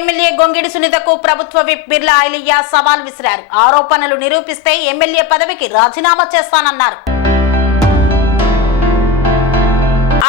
MLA Gongidi సునీతకు ప్రభుత్వ whip Birla Ailayya సవాల్ విసిరారు. ఆరోపణలు నిరూపిస్తే ఎమ్మెల్యే పదవికి రాజీనామా చేస్తానన్నారు.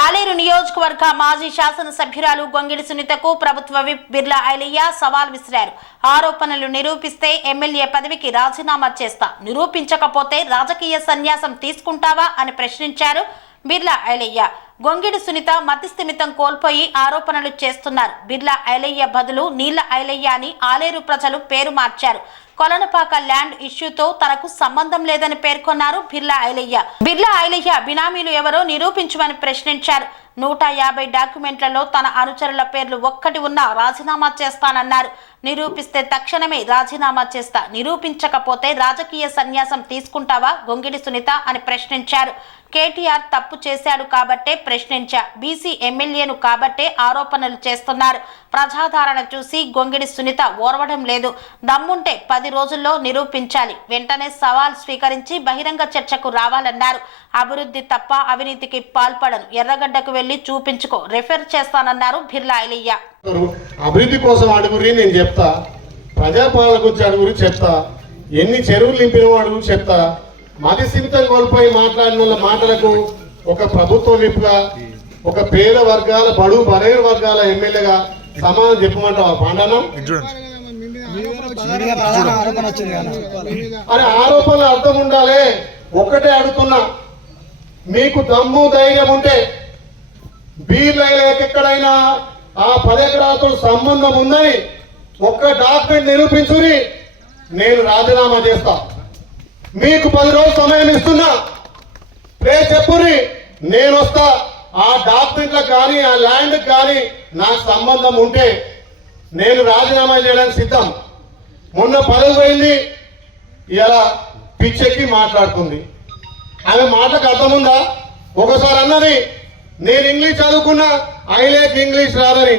ఆలేరు నియోజకవర్గ మాజీ శాసనసభ్యురాలు గొంగిడి సునీతకు ప్రభుత్వ విప్ బిర్లా ఐలయ్య సవాల్ విసిరారు. ఆరోపణలు నిరూపిస్తే ఎమ్మెల్యే పదవికి రాజీనామా చేస్తా, నిరూపించకపోతే రాజకీయ సన్యాసం తీసుకుంటావా అని ప్రశ్నించారు బిర్లా ఐలయ్య. గొంగిడి సునీత మతిస్థిమితం కోల్పోయి ఆరోపణలు చేస్తున్నారు. బిర్లా ఐలయ్య బదులు నీళ్ల ఐలయ్య అని ఆలేరు ప్రజలు పేరు మార్చారు. కొలనపాక ల్యాండ్ ఇష్యూతో తనకు సంబంధం లేదని పేర్కొన్నారు బిర్లా ఐలయ్య. బిర్లా ఐలయ్య బినామీలు ఎవరో నిరూపించమని ప్రశ్నించారు. 150 డాక్యుమెంట్లలో తన అనుచరుల పేర్లు ఒక్కటి ఉన్నా రాజీనామా చేస్తానన్నారు. నిరూపిస్తే తక్షణమే రాజీనామా చేస్తా, నిరూపించకపోతే రాజకీయ సన్యాసం తీసుకుంటావా గొంగిడి సునీత అని ప్రశ్నించారు. కేటీఆర్ తప్పు చేశాడు కాబట్టే ప్రశ్నించా, బీసీ ఎమ్మెల్యేను కాబట్టే ఆరోపణలు చేస్తున్నారు. ప్రజాదరణ చూసి గొంగిడి సునీత ఓర్వడం లేదు. దమ్ముంటే 10 రోజుల్లో నిరూపించాలి. వెంటనే సవాల్ స్వీకరించి బహిరంగ చర్చకు రావాలన్నారు. అభివృద్ధి తప్ప అవినీతికి పాల్పడను, ఎర్రగడ్డకు వెళ్లి చూపించుకో, రెఫర్ చేస్తానన్నారు బిర్లా ఐలయ్య. అభివృద్ధి కోసం అడుగురి నేను చెప్తా, ప్రజాపాలన గురించి అడుగురి చెప్తా, ఎన్ని చెరువులు నింపిన అడుగు చెప్తా. మతి స్థిమితం కోల్పోయి మాట్లాడిన మాటలకు ఒక ప్రభుత్వ విప్గా, ఒక పేద వర్గాల బడుగు బలైన వర్గాల ఎమ్మెల్యేగా సమాధానం చెప్పమంటావా పాండానం? అని ఆరోపణలు అర్థం ఉండాలి. ఒక్కటే అడుగుతున్నా, మీకు దమ్ము ధైర్యం ఉంటే బీర్లైలేకి ఎక్కడైనా ఆ 10 ఎకరాలతో సంబంధం ఉందని ఒక్క డాక్యుమెంట్ నిరూపించుని, నేను రాజీనామా చేస్తా. మీకు 10 రోజులు సమయం ఇస్తున్నా, చెప్పుని, నేను వస్తా. ఆ డాక్యుమెంట్లకు కానీ ఆ ల్యాండ్కి కానీ నాకు సంబంధం ఉంటే నేను రాజీనామా చేయడానికి సిద్ధం. మొన్న పదవి పోయింది, ఇలా పిచ్చెక్కి మాట్లాడుతుంది. ఆమె మాటకు అర్థం ఉందా? ఒకసారి అన్నది నేను ఇంగ్లీష్ చదువుకున్నా, ఐలేక్ ఇంగ్లీష్ రాదని.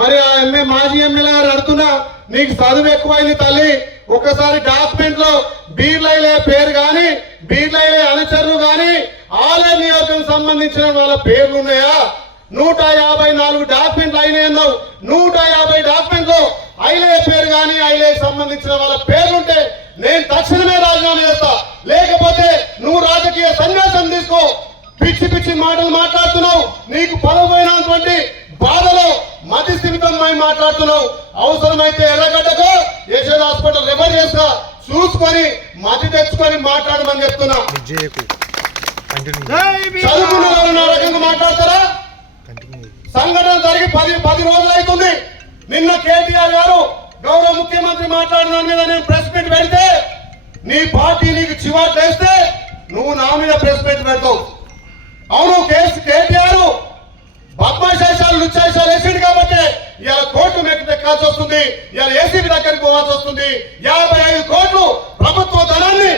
మరి ఆ మాజీ ఎమ్మెల్యే గారు అడుగుతున్నా, నీకు చదువు ఎక్కువైంది తల్లి, ఒకసారి డాక్యుమెంట్ లో బీర్లైలే పేరు కానీ బీర్లైలే అనుచరులు కానీ ఆలయ నియోజకం సంబంధించిన వాళ్ళ పేర్లు ఉన్నాయా? 154 డాక్యుమెంట్లు అయినాయన్నావు. 150 డాక్యుమెంట్లు ఐలే పేరు కానీ ఐలేకి సంబంధించిన వాళ్ళ పేర్లుంటే నేను తక్షణమే రాజీనామా చేస్తా. లేకపోతే నువ్వు రాజకీయ సన్యాసం తీసుకో. పిచ్చి పిచ్చి మాటలు మాట్లాడుతున్నావు. నీకు పదవైనటువంటి బాధలో మతి స్థిమితమై మాట్లాడుతున్నావు. అవసరమైతే ఎర్రగడ్డకు యశోద హాస్పిటల్ రెఫర్ చేస్తా, చూసుకొని మతి తెచ్చుకొని మాట్లాడమని చెప్తున్నా. చదువుకున్న వాళ్ళు రకంగా మాట్లాడతారా? సంఘటన జరిగి 10 రోజులు అవుతుంది. నిన్న కేటీఆర్ గారు గౌరవ ముఖ్యమంత్రి మాట్లాడిన మీద నేను ప్రెస్ మీట్ పెడితే నీ పార్టీ నీకు చివాట్లు వేస్తే నువ్వు నా మీద ప్రెస్ మీట్ పెడతావు. అవును, కేటీఆర్ బద్మాశాలు లుచ్చాశాలు వేసిండు కాబట్టి ఇలా కోర్టు ఎక్కాల్సి వస్తుంది, ఇలా ఏసీబీ దగ్గరికి పోవాల్సి వస్తుంది. 55 కోట్లు ప్రభుత్వ ధనాన్ని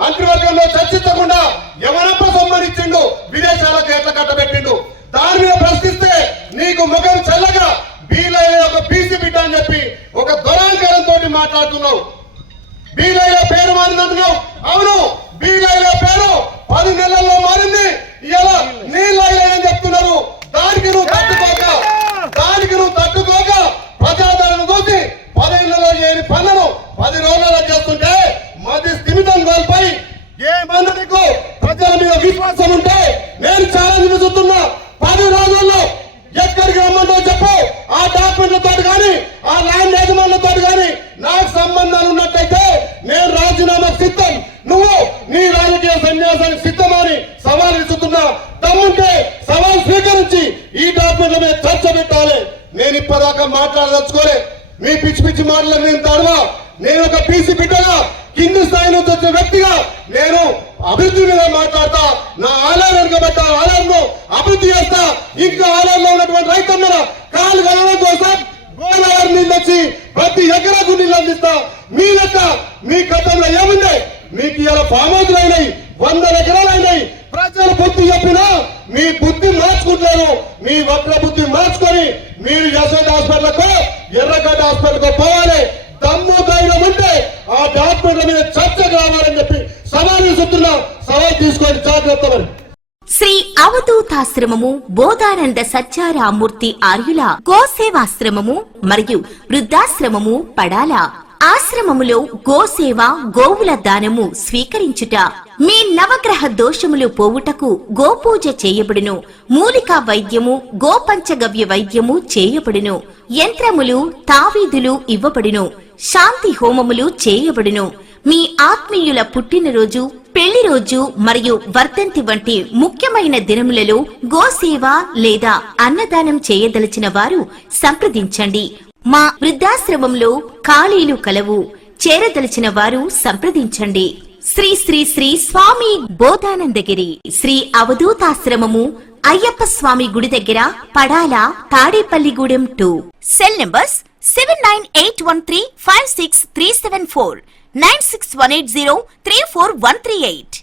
మంత్రివర్గంలో చర్చించకుండా ఎవరప్ప సొమ్మనిచ్చిండు, విదేశాలకు ఎట్లా కట్టబెట్టిండు. దాని మీద ప్రశ్నిస్తే నీకు ముఖం చల్లగా బీలైన ఒక బీసీ బిడ్డ అని చెప్పి ఒక దురాంకరంతో మాట్లాడుతున్నావు. బీలైన పేరు మారిందంటున్నావు. అవును, బీలైన పేరు 10 నెలల్లో మారింది. ఇలా నీళ్ళని చెప్తున్నారు. దానికి నువ్వు తట్టుకోక ప్రజాదరణ చూసి 10 ఏళ్లలో చేయని పనులను 10 రోజులలో చేస్తుంటే మది స్థిమితం కోల్పోయి ఏమన్నా నీకు ప్రజల మీద విశ్వాసం ఉంటే నేను ఛాలెంజ్ విసుతున్నా. 10 రోజుల్లో ఎక్కడికి రమ్మంటో చెప్పు. ఆ డాక్యుమెంట్లతో కానీ ఆ ల్యాండ్ యజమానులతో కానీ నాకు సంబంధాలు ఉన్నట్టయితే నేను రాజీనామా సిద్ధం. నువ్వు నీ రాజకీయ సన్యాసానికి సిద్ధమని సవాల్ విసుతున్నా. దమ్ముంటే సవాల్ స్వీకరించి ఈ డాక్యుమెంట్ల మీద చర్చ పెట్టాలి. నేను ఇప్పటిదాకా మాట్లాడదలుచుకోలే. మీ పిచ్చి పిచ్చి మాటలు నేను తడవా. నేను ఒక బీసీ బిడ్డగా కింది స్థాయి నుంచి వచ్చిన వ్యక్తిగా నేను అభివృద్ధి మీద మాట్లాడతా. నా ఆలయాలను కాబట్టి ఆలయంలో అభివృద్ధి చేస్తా. ఇంకా ఆలయంలో ఉన్నటువంటి రైతన్నల కాలు కలవడం కోసం గోదావరి నీళ్ళు వచ్చి ప్రతి ఎకరాకు నీళ్ళు అందిస్తా. మీ లెక్క మీ గతంలో ఏముంది? మీకు ఇలా ఫామ్ హౌస్లు అయినాయి, 100 ఎకరాలు అయినాయి. ప్రజలు బుద్ధి చెప్పినా మీ బుద్ధి మార్చుకుంటారు. మీ వక్ర బుద్ధి మార్చుకొని మీరు యశోద హాస్పిటల్కు ఎర్రగడ్డ హాస్పిటల్కు పోవాలి. దమ్ము ధైర్యం ఉంటే ఆ డాక్యుమెంట్ల మీద చర్చకు రావాలని చెప్పి సవాల్ విసుతున్నా. సవాల్ తీసుకొని జాగ్రత్త. శ్రీ అవధూతాశ్రమము బోధానంద సత్యారామూర్తి ఆర్యుల గోసేవాశ్రమము మరియు వృద్ధాశ్రమము పడాల. ఆశ్రమములో గోసేవ గోవుల దానము స్వీకరించుట. మీ నవగ్రహ దోషములు పోవుటకు గోపూజ చేయబడును. మూలికా వైద్యము గోపంచగవ్య వైద్యము చేయబడును. యంత్రములు తావీదులు ఇవ్వబడును. శాంతి హోమములు చేయబడును. మీ ఆత్మీయుల పుట్టినరోజు పెళ్లి రోజు మరియు వర్ధంతి వంటి ముఖ్యమైన దినములలో గోసేవ లేదా అన్నదానం చేయదలిచిన వారు సంప్రదించండి. మా వృద్ధాశ్రమంలో ఖాళీలు కలవు. చేరదలిచిన వారు సంప్రదించండి. శ్రీ శ్రీ శ్రీ స్వామి బోధానందగిరి శ్రీ అవధూతాశ్రమము అయ్యప్ప స్వామి గుడి దగ్గర పడాల, తాడేపల్లిగూడెం 2. Cell numbers 7981356374, 96180341138.